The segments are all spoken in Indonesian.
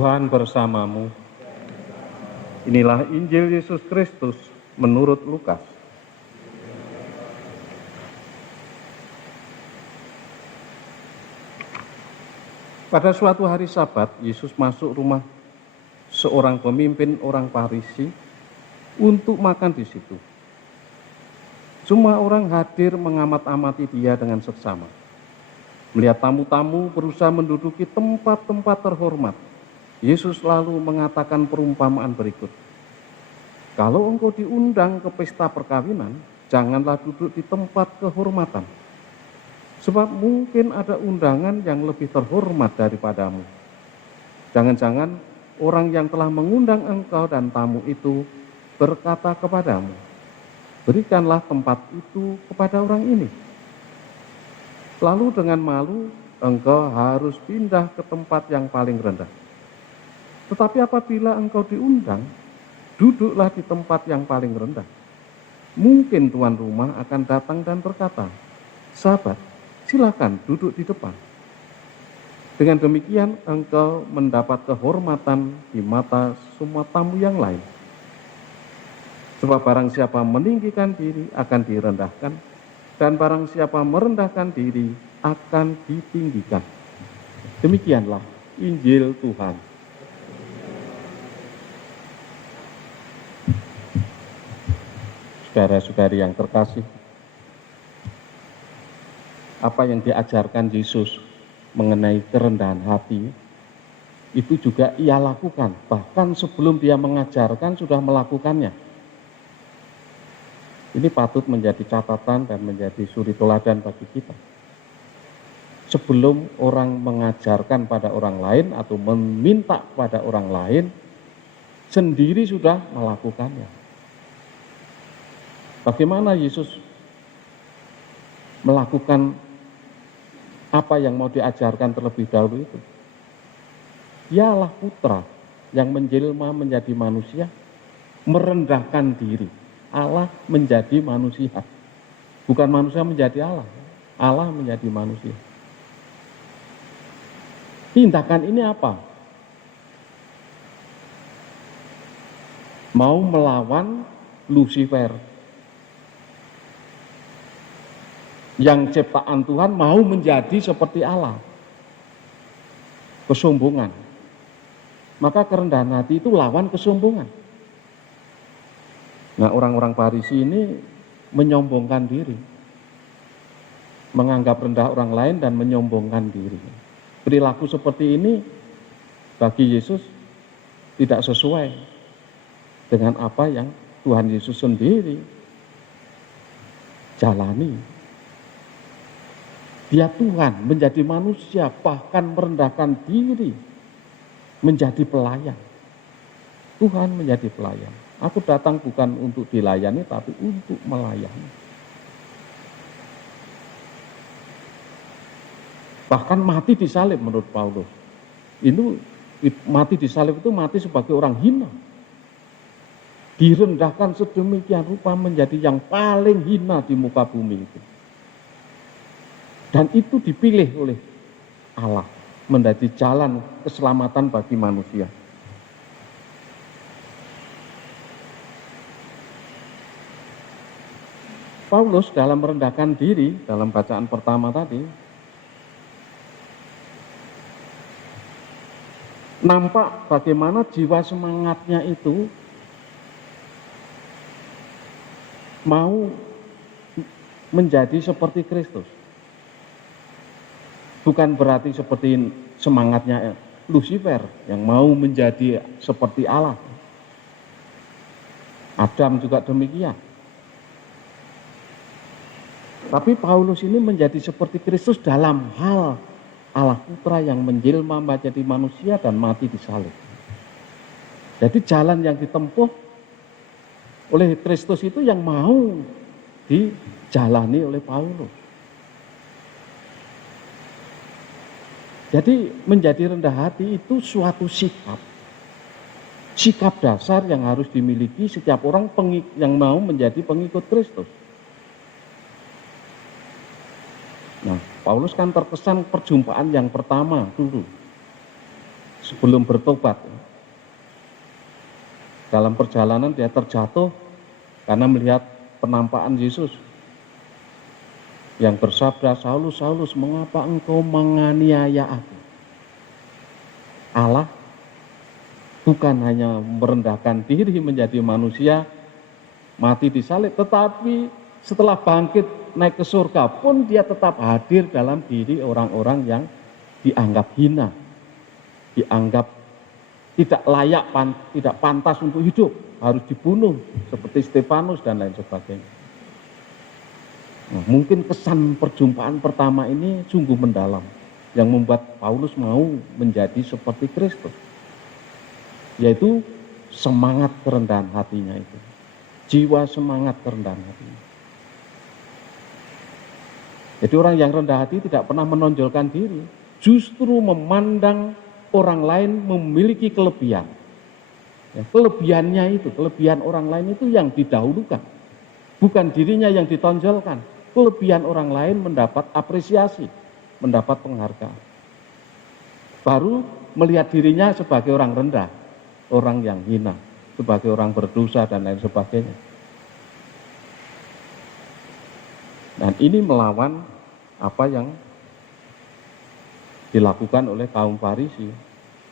Tuhan bersamamu. Inilah Injil Yesus Kristus menurut Lukas. Pada suatu hari Sabat, Yesus masuk rumah seorang pemimpin orang Farisi untuk makan di situ. Semua orang hadir mengamat-amati dia dengan seksama. Melihat tamu-tamu berusaha menduduki tempat-tempat terhormat, Yesus lalu mengatakan perumpamaan berikut. Kalau engkau diundang ke pesta perkawinan, janganlah duduk di tempat kehormatan. Sebab mungkin ada undangan yang lebih terhormat daripadamu. Jangan-jangan orang yang telah mengundang engkau dan tamu itu berkata kepadamu, berikanlah tempat itu kepada orang ini. Lalu dengan malu engkau harus pindah ke tempat yang paling rendah. Tetapi apabila engkau diundang, duduklah di tempat yang paling rendah. Mungkin tuan rumah akan datang dan berkata, sahabat, silakan duduk di depan. Dengan demikian engkau mendapat kehormatan di mata semua tamu yang lain. Sebab barang siapa meninggikan diri akan direndahkan, dan barang siapa merendahkan diri akan ditinggikan. Demikianlah Injil Tuhan. Saudara-saudari yang terkasih, apa yang diajarkan Yesus mengenai kerendahan hati itu juga ia lakukan, bahkan sebelum dia mengajarkan sudah melakukannya. Ini patut menjadi catatan dan menjadi suri teladan bagi kita. Sebelum orang mengajarkan pada orang lain atau meminta pada orang lain, sendiri sudah melakukannya. Bagaimana Yesus melakukan apa yang mau diajarkan terlebih dahulu itu? Dialah putra yang menjelma menjadi manusia, merendahkan diri. Allah menjadi manusia. Bukan manusia menjadi Allah. Allah menjadi manusia. Tindakan ini apa? Mau melawan Lucifer. Yang ciptaan Tuhan mau menjadi seperti Allah. Kesombongan. Maka kerendahan hati itu lawan kesombongan. Nah, orang-orang Farisi ini menyombongkan diri. Menganggap rendah orang lain dan menyombongkan diri. Perilaku seperti ini bagi Yesus tidak sesuai dengan apa yang Tuhan Yesus sendiri jalani. Dia Tuhan menjadi manusia, bahkan merendahkan diri menjadi pelayan. Tuhan menjadi pelayan. Aku datang bukan untuk dilayani, tapi untuk melayani. Bahkan mati disalib menurut Paulus. Itu mati disalib itu mati sebagai orang hina. Direndahkan sedemikian rupa menjadi yang paling hina di muka bumi itu. Dan itu dipilih oleh Allah menjadi jalan keselamatan bagi manusia. Paulus dalam merendahkan diri, dalam bacaan pertama tadi, nampak bagaimana jiwa semangatnya itu mau menjadi seperti Kristus. Bukan berarti seperti semangatnya Lucifer yang mau menjadi seperti Allah. Adam juga demikian. Tapi Paulus ini menjadi seperti Kristus dalam hal Allah Putra yang menjelma menjadi manusia dan mati disalib. Jadi jalan yang ditempuh oleh Kristus itu yang mau dijalani oleh Paulus. Jadi menjadi rendah hati itu suatu sikap. Sikap dasar yang harus dimiliki setiap orang yang mau menjadi pengikut Kristus. Nah, Paulus kan terkesan perjumpaan yang pertama dulu. sebelum bertobat. Dalam perjalanan dia terjatuh karena melihat penampakan Yesus yang bersabda, "Saulus, Saulus, mengapa engkau menganiaya aku?" Allah bukan hanya merendahkan diri menjadi manusia, mati di salib, tetapi setelah bangkit naik ke surga pun dia tetap hadir dalam diri orang-orang yang dianggap hina, dianggap tidak layak, tidak pantas untuk hidup, harus dibunuh seperti Stefanus dan lain sebagainya. Nah, mungkin kesan perjumpaan pertama ini sungguh mendalam yang membuat Paulus mau menjadi seperti Kristus, yaitu semangat kerendahan hatinya itu, jiwa semangat kerendahan hatinya. Jadi orang yang rendah hati tidak pernah menonjolkan diri, justru memandang orang lain memiliki kelebihan. Ya, kelebihannya itu, kelebihan orang lain itu yang didahulukan, bukan dirinya yang ditonjolkan. Kelebihan orang lain mendapat apresiasi, mendapat penghargaan. Baru melihat dirinya sebagai orang rendah, orang yang hina, sebagai orang berdosa dan lain sebagainya. Dan ini melawan apa yang dilakukan oleh kaum Farisi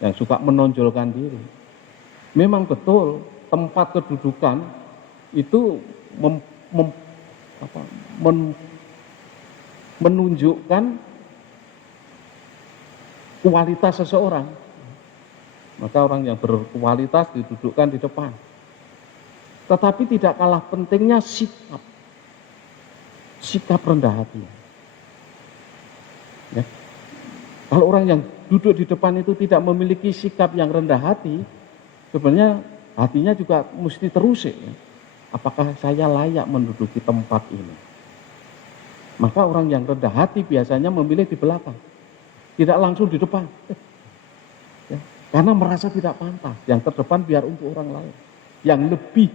yang suka menonjolkan diri. Memang betul tempat kedudukan itu menunjukkan kualitas seseorang. Maka orang yang berkualitas didudukkan di depan. Tetapi tidak kalah pentingnya sikap rendah hati. Ya. Kalau orang yang duduk di depan itu tidak memiliki sikap yang rendah hati, sebenarnya hatinya juga mesti terusik. Ya. Apakah saya layak menduduki tempat ini? Maka orang yang rendah hati biasanya memilih di belakang, tidak langsung di depan. Ya. Karena merasa tidak pantas. Yang terdepan biar untuk orang lain, yang lebih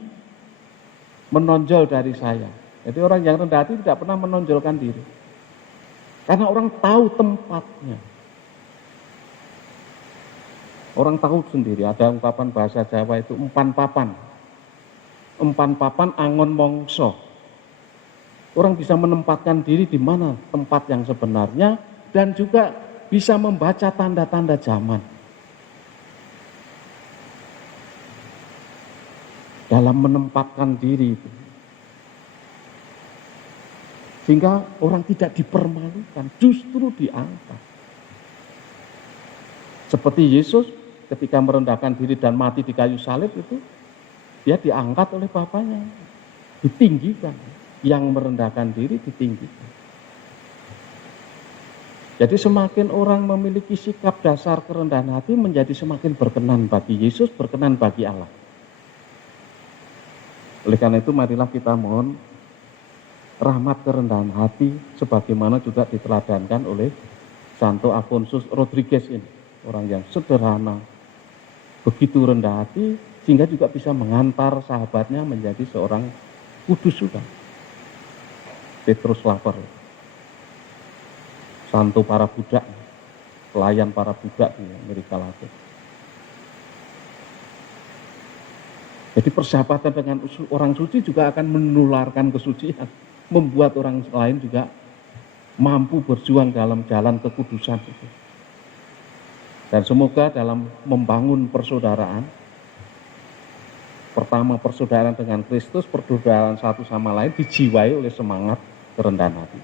menonjol dari saya. Jadi orang yang rendah hati tidak pernah menonjolkan diri. Karena orang tahu tempatnya. Orang tahu sendiri, ada ungkapan bahasa Jawa itu empan papan. Empan papan angon mongso. Orang bisa menempatkan diri di mana tempat yang sebenarnya dan juga bisa membaca tanda-tanda zaman. Dalam menempatkan diri itu. Sehingga orang tidak dipermalukan, justru diangkat. Seperti Yesus ketika merendahkan diri dan mati di kayu salib itu, dia diangkat oleh Bapaknya, ditinggikan. Yang merendahkan diri ditinggikan. Jadi semakin orang memiliki sikap dasar kerendahan hati menjadi semakin berkenan bagi Yesus, berkenan bagi Allah. Oleh karena itu marilah kita mohon rahmat kerendahan hati sebagaimana juga diteladankan oleh Santo Alfonsus Rodriguez ini, orang yang sederhana, begitu rendah hati sehingga juga bisa mengantar sahabatnya menjadi seorang kudus juga. Petrus Lapar, santo para budak, pelayan para budak di Amerika Latin. Jadi persahabatan dengan orang suci juga akan menularkan kesucian, membuat orang lain juga mampu berjuang dalam jalan kekudusan itu. Dan semoga dalam membangun persaudaraan, pertama persaudaraan dengan Kristus, persaudaraan satu sama lain dijiwai oleh semangat kerendahan hati.